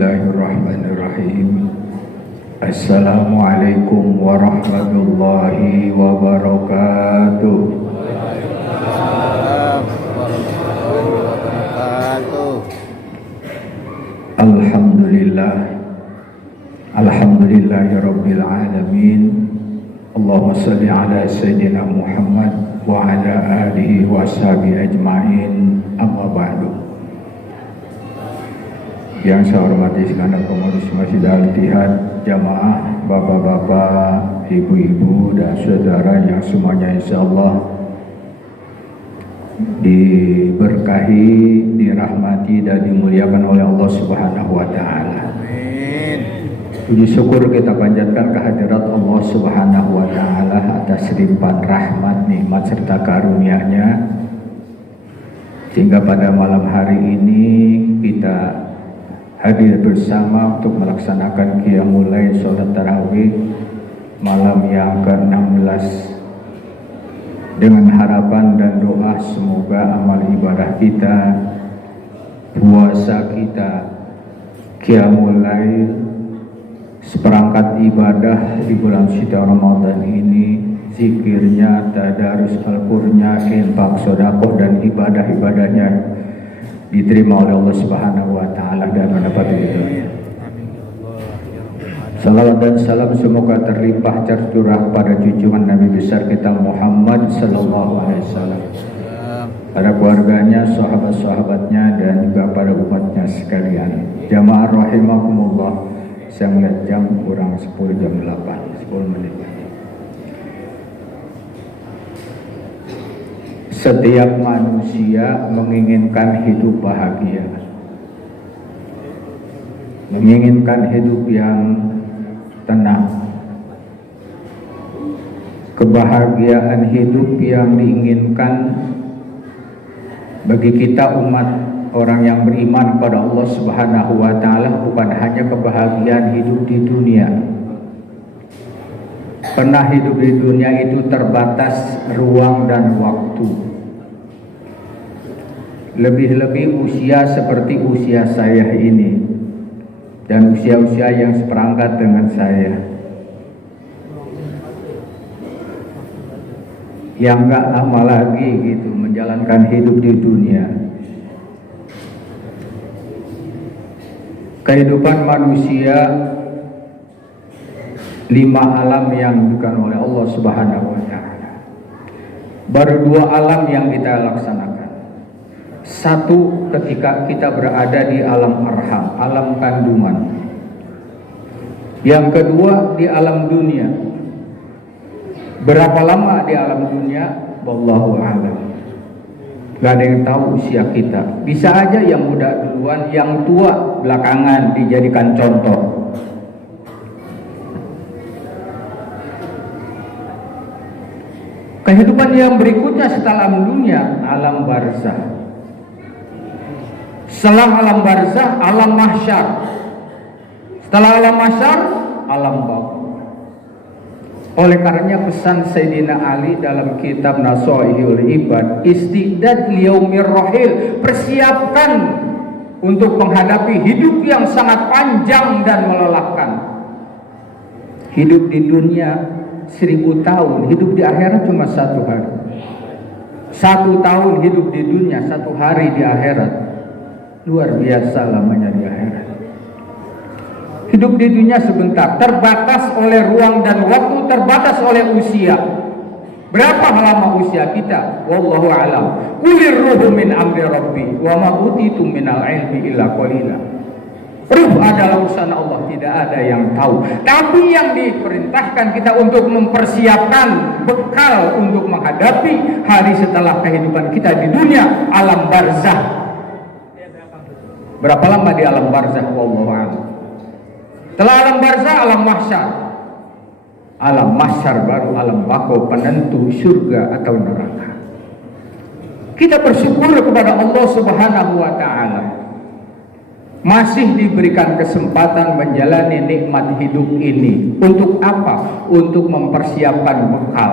Bismillahirrahmanirrahim. Assalamualaikum warahmatullahi wabarakatuh. Alhamdulillah. Alhamdulillahirabbil alamin. Allahumma shalli ala sayyidina Muhammad wa ala alihi wa sahbihi ajma'in. Amma ba'du. Yang saya hormati segenap pengurus Masjid Al-Ittihad, jamaah, bapak-bapak, ibu-ibu, dan saudara yang semuanya insyaallah diberkahi, dirahmati, dan dimuliakan oleh Allah Subhanahu wa Ta'ala. Puji syukur kita panjatkan kehadirat Allah Subhanahu wa Ta'ala atas limpahan rahmat, nikmat serta karunia-Nya, sehingga pada malam hari ini kita hadir bersama untuk melaksanakan qiyamul lail salat tarawih malam yang ke-16, dengan harapan dan doa semoga amal ibadah kita, puasa kita, qiyamul lail, seperangkat ibadah di bulan suci Ramadan ini, zikirnya, tadarus Al-Qur'annya, infak, sedekah, dan ibadah-ibadahnya diterima oleh Allah Subhanahu wa Ta'ala dan mendapat ridhonya. Salawat dan salam semoga terlimpah tercurah pada junjungan Nabi besar kita Muhammad sallallahu alaihi wasallam, pada keluarganya, sahabat-sahabatnya, dan juga pada umatnya sekalian. Jamaah rahimakumullah. Saya melihat jam kurang 10 menit. Setiap manusia menginginkan hidup bahagia, menginginkan hidup yang tenang. Kebahagiaan hidup yang diinginkan bagi kita umat orang yang beriman kepada Allah Subhanahu wa Ta'ala bukan hanya kebahagiaan hidup di dunia. Karena hidup di dunia itu terbatas ruang dan waktu. Lebih-lebih usia seperti usia saya ini dan usia-usia yang seperangkat dengan saya, yang gak lama lagi gitu menjalankan hidup di dunia. Kehidupan manusia 5 alam yang diberikan oleh Allah Subhanahu wa Ta'ala. Baru 2 alam yang kita laksanakan. Satu, ketika kita berada di alam arham, alam kandungan. Yang kedua, di alam dunia. Berapa lama di alam dunia? Wallahu a'lam. Gak ada yang tahu usia kita. Bisa aja yang muda duluan, yang tua belakangan dijadikan contoh. Kehidupan yang berikutnya setelah alam dunia, alam barzah. Setelah alam barzah, alam mahsyar. Setelah alam mahsyar, alam barzah. Oleh karenanya pesan Sayyidina Ali dalam kitab Nasaihul Ibad, istidad liyaumir rahil, persiapkan untuk menghadapi hidup yang sangat panjang dan melelahkan. Hidup di dunia 1000 tahun, hidup di akhirat cuma 1 hari. 1 tahun hidup di dunia, 1 hari di akhirat. Luar biasa lamanya di akhirat. Hidup di dunia sebentar, terbatas oleh ruang dan waktu, terbatas oleh usia. Berapa lama usia kita? Wallahu a'lam. Qulir ruhu min amri rabbi wa ma utitum minal ilmi illa qalila. Ruh adalah urusan Allah, tidak ada yang tahu. Tapi yang diperintahkan kita untuk mempersiapkan bekal untuk menghadapi hari setelah kehidupan kita di dunia, alam barzah. Berapa lama di alam barzah? Wallahu a'lam. Setelah alam barzah, alam mahsyar. Alam mahsyar baru alam bako, penentu surga atau neraka. Kita bersyukur kepada Allah Subhanahu wa Ta'ala, masih diberikan kesempatan menjalani nikmat hidup ini. Untuk apa? Untuk mempersiapkan bekal.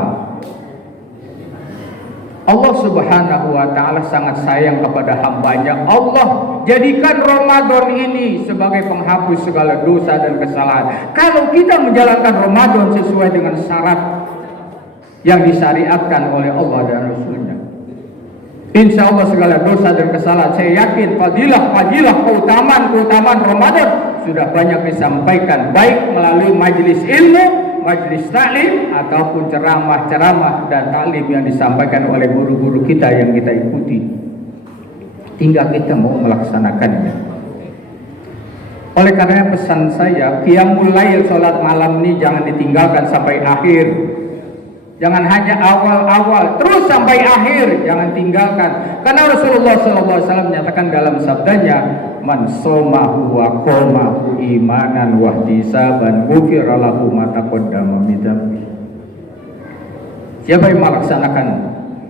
Allah Subhanahu wa ta'ala sangat sayang kepada hambanya. Allah jadikan Ramadan ini sebagai penghapus segala dosa dan kesalahan. Kalau kita menjalankan Ramadan sesuai dengan syarat yang disyariatkan oleh Allah dan Rasulnya, insya Allah segala dosa dan kesalahan, saya yakin fadilah keutamaan Ramadan sudah banyak disampaikan, baik melalui majelis ilmu, majelis taklim, ataupun ceramah-ceramah dan taklim yang disampaikan oleh guru-guru kita yang kita ikuti. Tinggal kita mau melaksanakannya. Oleh karena pesan saya, qiyamul lail, sholat malam ini jangan ditinggalkan sampai akhir. Jangan hanya awal-awal, terus sampai akhir, jangan tinggalkan. Karena Rasulullah SAW menyatakan dalam sabdanya, man somahu wa qomahu imanan wahtisaban ghufira lahu ma taqaddama min dzambi. Siapa yang melaksanakan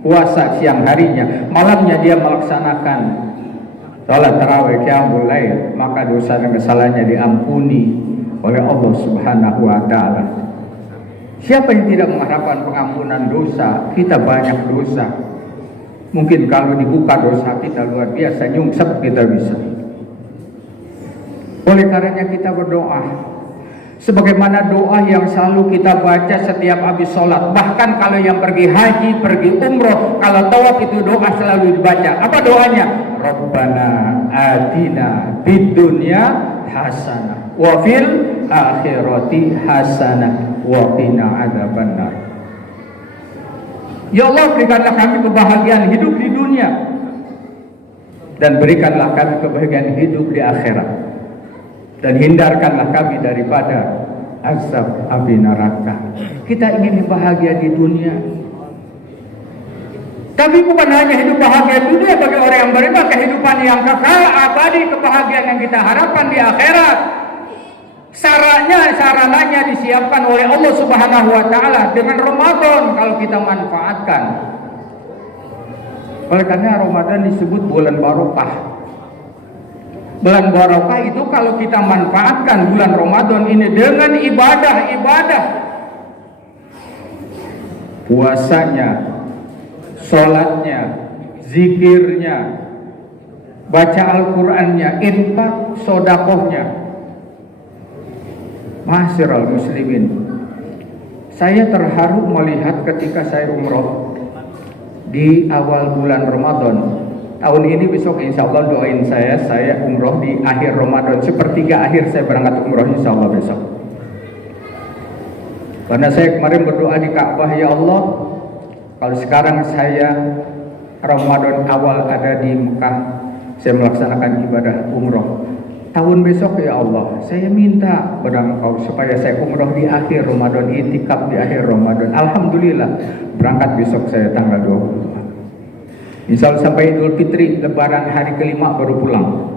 puasa siang harinya, malamnya dia melaksanakan salat tarawih qiyamul lail, maka dosa dan kesalahannya diampuni oleh Allah Subhanahu wa taala. Siapa yang tidak mengharapkan pengampunan dosa? Kita banyak dosa. Mungkin kalau dibuka dosa kita luar biasa, nyungsep kita bisa. Oleh karenanya kita berdoa, sebagaimana doa yang selalu kita baca setiap habis sholat. Bahkan kalau yang pergi haji, pergi umroh, kalau tawaf itu doa selalu dibaca. Apa doanya? Rabbana atina fid dunya hasanah wa fil akhirati hasanah wa qina adzabannar. Ya Allah, berikanlah kami kebahagiaan hidup di dunia dan berikanlah kami kebahagiaan hidup di akhirat, dan hindarkanlah kami daripada azab api neraka. Kita ingin bahagia di dunia, tapi bukan hanya hidup bahagia di dunia bagi orang yang beriman, kehidupan yang kekal abadi, kebahagiaan yang kita harapkan di akhirat. Sarananya disiapkan oleh Allah Subhanahu wa taala dengan Ramadan kalau kita manfaatkan. Oleh karena Ramadan disebut bulan barokah. Bulan barokah itu kalau kita manfaatkan bulan Ramadan ini dengan ibadah-ibadah, puasanya, sholatnya, zikirnya, baca Al-Qur'annya, infak, sodakohnya. Ma'asyiral muslimin, saya terharu melihat ketika saya umroh di awal bulan Ramadan tahun ini. Besok insya Allah doain saya umroh di akhir Ramadan, sepertiga akhir saya berangkat umroh insya Allah besok. Karena saya kemarin berdoa di Ka'bah, ya Allah, kalau sekarang saya Ramadan awal ada di Mekah, saya melaksanakan ibadah umroh. Tahun besok ya Allah, saya minta kepada Engkau supaya saya umroh di akhir Ramadan, itikaf di akhir Ramadan. Alhamdulillah, berangkat besok saya tanggal 20. Insya Allah sampai Idul Fitri, Lebaran hari kelima baru pulang.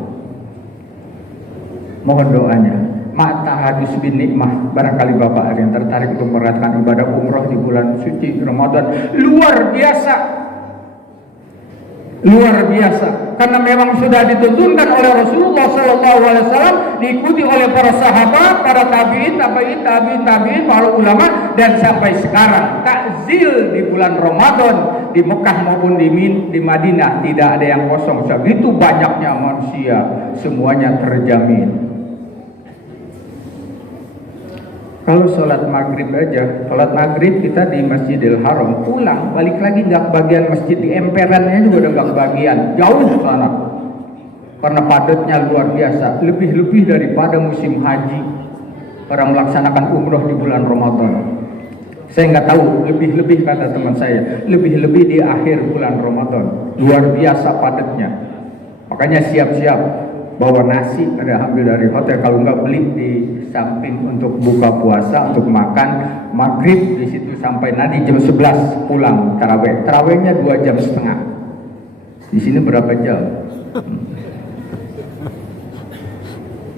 Mohon doanya. Mata hadis bin nikmah, barangkali Bapak ada yang tertarik untuk merasakan ibadah umroh di bulan suci Ramadan. Luar biasa, karena memang sudah dituntunkan oleh Rasulullah SAW, diikuti oleh para sahabat, para tabiin, para ulama, dan sampai sekarang takzil di bulan Ramadan di Mekah maupun di Madinah tidak ada yang kosong. Segitu banyaknya manusia, semuanya terjamin. Kalau sholat maghrib aja, sholat maghrib kita di Masjidil Haram, pulang balik lagi nggak kebagian masjid, di emperannya juga udah nggak kebagian, jauh sana. Karena padatnya luar biasa, lebih daripada musim haji. Orang melaksanakan umroh di bulan Ramadan. Saya nggak tahu, lebih kata teman saya, lebih di akhir bulan Ramadan, luar biasa padatnya. Makanya siap-siap bawa nasi, ada ambil dari hotel, kalau nggak beli di samping untuk buka puasa, untuk makan maghrib di situ sampai nanti jam 11 pulang taraweh. Tarawehnya 2,5 jam. Di sini berapa jam?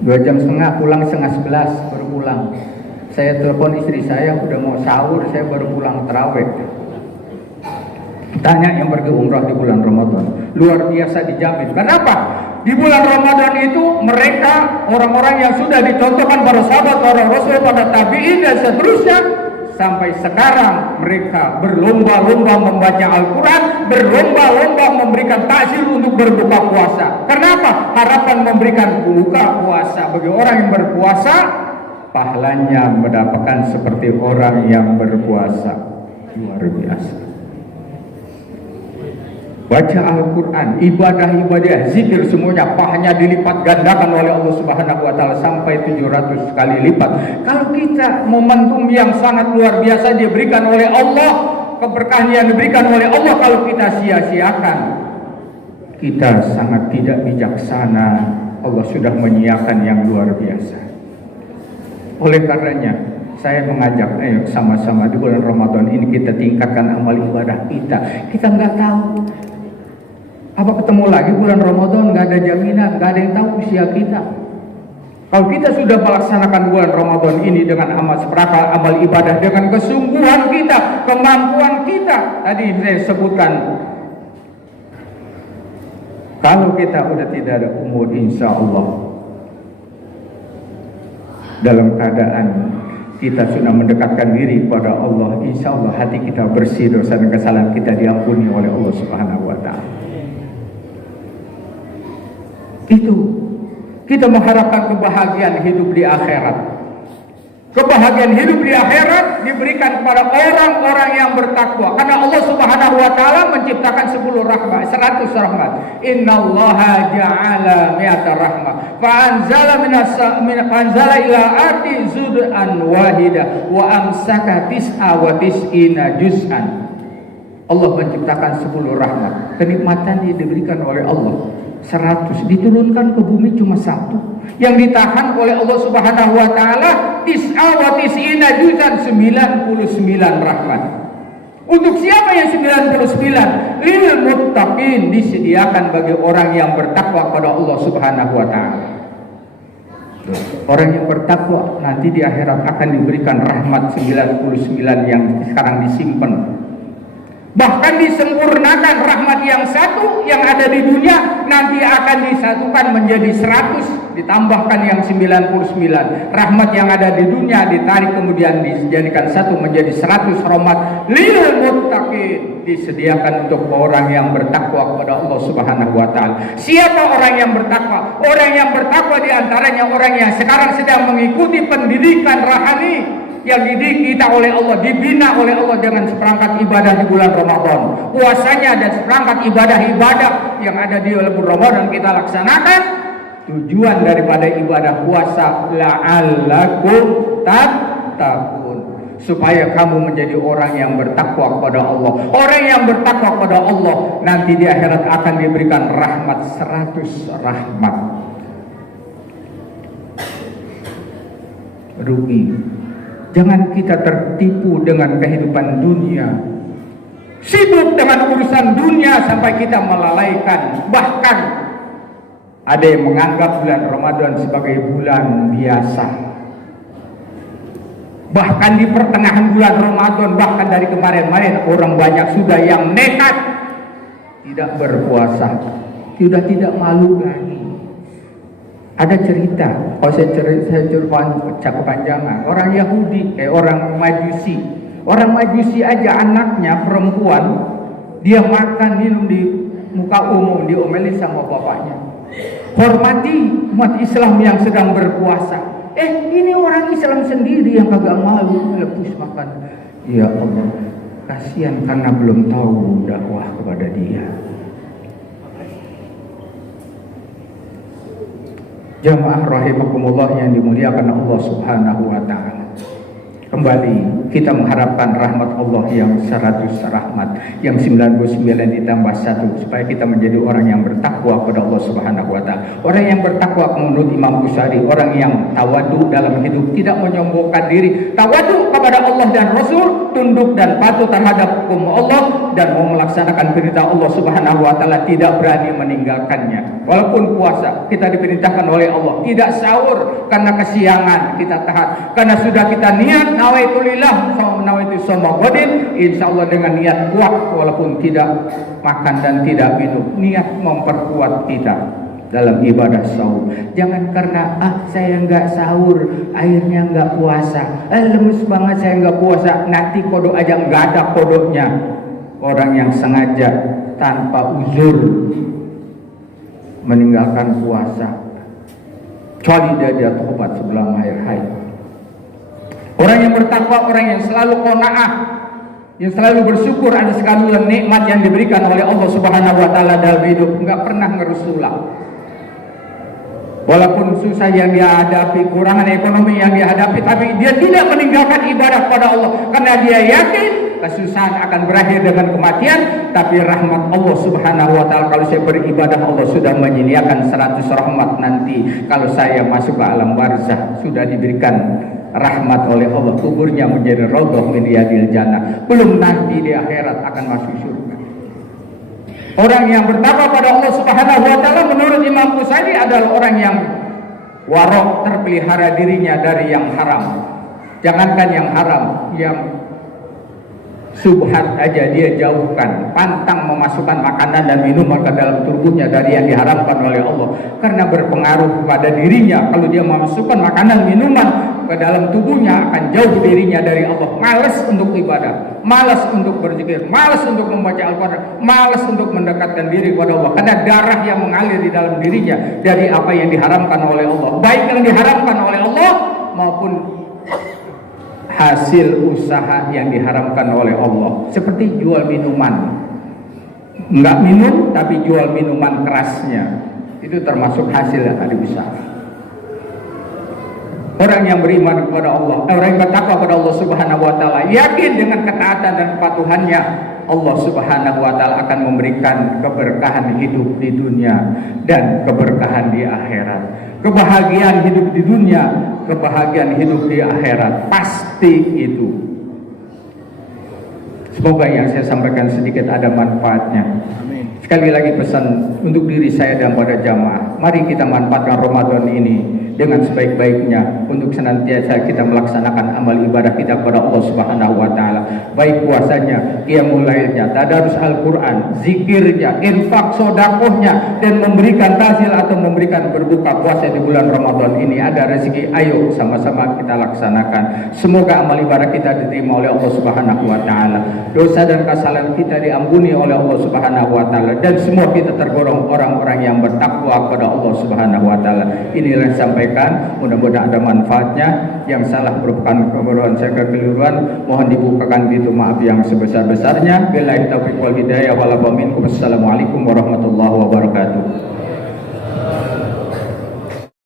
2,5 jam, pulang setengah 11 baru pulang. Saya telepon istri saya, udah mau sahur, saya baru pulang taraweh. Tanya yang pergi umrah di bulan Ramadan, luar biasa dijamin. Kenapa? Di bulan Ramadan itu mereka orang-orang yang sudah dicontohkan para sahabat, para rasul, pada tabi'in dan seterusnya, sampai sekarang mereka berlomba-lomba membaca Al-Quran, berlomba-lomba memberikan takjil untuk berbuka puasa. Kenapa? Harapan memberikan buka puasa bagi orang yang berpuasa, pahalanya mendapatkan seperti orang yang berpuasa. Luar biasa. Baca Al-Quran, ibadah-ibadah, zikir semuanya pahalanya dilipat gandakan oleh Allah Subhanahu wa taala sampai 700 kali lipat. Kalau kita momentum yang sangat luar biasa diberikan oleh Allah, keberkahan yang diberikan oleh Allah, kalau kita sia-siakan, kita sangat tidak bijaksana. Allah sudah menyiapkan yang luar biasa. Oleh karenanya, saya mengajak, ayo sama-sama di bulan Ramadan ini kita tingkatkan amal ibadah kita. Kita nggak tahu apa ketemu lagi bulan Ramadan, nggak ada jaminan, nggak ada yang tahu usia kita. Kalau kita sudah melaksanakan bulan Ramadan ini dengan amal seperakal, amal ibadah dengan kesungguhan kita, kemampuan kita, tadi saya sebutkan, kalau kita udah tidak ada umur, insya Allah dalam keadaan kita sudah mendekatkan diri kepada Allah, insya Allah hati kita bersih, dosa dan kesalahan kita diampuni oleh Allah Subhanahu wa taala. Itu kita mengharapkan kebahagiaan hidup di akhirat. Kebahagiaan hidup di akhirat diberikan kepada orang-orang yang bertakwa, karena Allah Subhanahu wa taala menciptakan 10 rahmat, 100 rahmat. Innallaha ja'ala mi'ata rahmah fa anzala ila ardi zud'an wahidah wa amsaka tis'a wa tis'ina juz'an. Allah menciptakan 10 rahmat, kenikmatan yang diberikan oleh Allah 100, diturunkan ke bumi cuma 1. Yang ditahan oleh Allah Subhanahu wa taala tis'a wa tis'ina juz'an, 99 rahmat. Untuk siapa yang 99? Lil muttaqin, disediakan bagi orang yang bertakwa kepada Allah Subhanahu wa taala. Orang yang bertakwa nanti di akhirat akan diberikan rahmat 99 yang sekarang disimpan. Bahkan disempurnakan rahmat yang 1 yang ada di dunia nanti akan disatukan menjadi 100, ditambahkan yang 99. Rahmat yang ada di dunia ditarik kemudian dijadikan 1 menjadi 100 rahmat lil muttaqin, disediakan untuk orang yang bertakwa kepada Allah Subhanahu wa taala. Siapa orang yang bertakwa? Orang yang bertakwa diantaranya orang yang sekarang sedang mengikuti pendidikan rohani yang dididik kita oleh Allah, dibina oleh Allah dengan seperangkat ibadah di bulan Ramadan. Puasanya dan seperangkat ibadah-ibadah yang ada di bulan Ramadan kita laksanakan. Tujuan daripada ibadah puasa la'allakum tattaqun, supaya kamu menjadi orang yang bertakwa kepada Allah. Orang yang bertakwa kepada Allah nanti di akhirat akan diberikan rahmat 100 rahmat. Rugi. Jangan kita tertipu dengan kehidupan dunia, sibuk dengan urusan dunia sampai kita melalaikan. Bahkan ada yang menganggap bulan Ramadan sebagai bulan biasa. Bahkan di pertengahan bulan Ramadan, bahkan dari kemarin-kemarin, orang banyak sudah yang nekat tidak berpuasa, sudah tidak malu lagi. Ada cerita, kalau saya cerita panjangan, orang Yahudi, orang Majusi aja anaknya perempuan, dia makan minum di muka umum, diomelin sama bapaknya. Hormati umat Islam yang sedang berpuasa. Ini orang Islam sendiri yang kagak malu lepas makan. Ya Allah, kasihan karena belum tahu dakwah kepada dia. Jamaah rahimakumullah yang dimuliakan Allah Subhanahu wa taala. Kembali kita mengharapkan rahmat Allah yang 100 rahmat, yang 99 ditambah 1, supaya kita menjadi orang yang bertakwa kepada Allah Subhanahu wa taala. Orang yang bertakwa menurut Imam Ghazali, orang yang tawadu dalam hidup, tidak menyombongkan diri, tawadu kepada Allah dan Rasul, tunduk dan patuh terhadap hukum Allah, dan mau melaksanakan perintah Allah Subhanahu wa taala, tidak berani meninggalkannya. Walaupun puasa kita diperintahkan oleh Allah, tidak sahur karena kesiangan, kita tahan karena sudah kita niat nawaitulillah nawaitu sama godin, insyaallah dengan niat kuat walaupun tidak makan dan tidak minum, niat memperkuat kita. dalam ibadah sahur. Jangan karena saya nggak sahur, akhirnya nggak puasa. Lemes banget saya nggak puasa, nanti kodok aja nggak ada kodoknya. Orang yang sengaja tanpa uzur meninggalkan puasa, kecuali dia tobat sebelum akhir hayat. Orang yang bertakwa, orang yang selalu qanaah, yang selalu bersyukur atas segala nikmat yang diberikan oleh Allah Subhanahu wa taala dalam hidup, enggak pernah ngerusulah. Walaupun susah yang dia hadapi, kurangan ekonomi yang dia hadapi, tapi dia tidak meninggalkan ibadah pada Allah karena dia yakin kesusahan akan berakhir dengan kematian, tapi rahmat Allah Subhanahu wa taala, kalau saya beribadah Allah sudah menyediakan 100 rahmat nanti kalau saya masuk ke alam barzah, sudah diberikan rahmat oleh Allah, kuburnya menjadi raudhah min riyadil jannah, belum nanti di akhirat akan masuk surga. Orang yang bertakwa pada Allah Subhanahu wa taala menurut Imam Ghazali adalah orang yang warok, terpelihara dirinya dari yang haram. Jangankan yang haram, yang subhat aja dia jauhkan, pantang memasukkan makanan dan minuman ke dalam tubuhnya dari yang diharamkan oleh Allah, karena berpengaruh pada dirinya. Kalau dia memasukkan makanan minuman ke dalam tubuhnya, akan jauh dirinya dari Allah. Malas untuk ibadah, malas untuk berzikir, malas untuk membaca Al-Quran, malas untuk mendekatkan diri kepada Allah, karena darah yang mengalir di dalam dirinya dari apa yang diharamkan oleh Allah, baik yang diharamkan oleh Allah maupun hasil usaha yang diharamkan oleh Allah, seperti jual minuman, nggak minum tapi jual minuman kerasnya, itu termasuk hasil yang ada usaha. Orang yang beriman kepada Allah, orang yang bertakwa kepada Allah Subhanahu wa taala, yakin dengan ketaatan dan kepatuhannya, Allah Subhanahu wa taala akan memberikan keberkahan hidup di dunia dan keberkahan di akhirat. Kebahagiaan hidup di dunia, kebahagiaan hidup di akhirat, pasti itu. Semoga yang saya sampaikan sedikit ada manfaatnya. Amin. Sekali lagi pesan untuk diri saya dan pada jamaah, mari kita manfaatkan Ramadan ini dengan sebaik-baiknya untuk senantiasa kita melaksanakan amal ibadah kita kepada Allah Subhanahu wa taala, baik puasanya, qiyamul lailnya, tadarus Al-Qur'an, zikirnya, infak sedekahnya, dan memberikan tahsil atau memberikan berbuka puasa di bulan Ramadan ini. Ada rezeki, ayo sama-sama kita laksanakan. Semoga amal ibadah kita diterima oleh Allah Subhanahu wa taala, dosa dan kesalahan kita diampuni oleh Allah Subhanahu wa taala, dan semua kita tergolong orang-orang yang bertakwa kepada Allah Subhanahu wa taala. Inilah sampai mudah-mudahan ada manfaatnya. Yang salah merupakan kebodohan saya, kekeliruan, mohon dibukakan pintu maaf yang sebesar-besarnya. Billahi taufiq wal hidayah wal minkum. Assalamualaikum warahmatullahi wabarakatuh.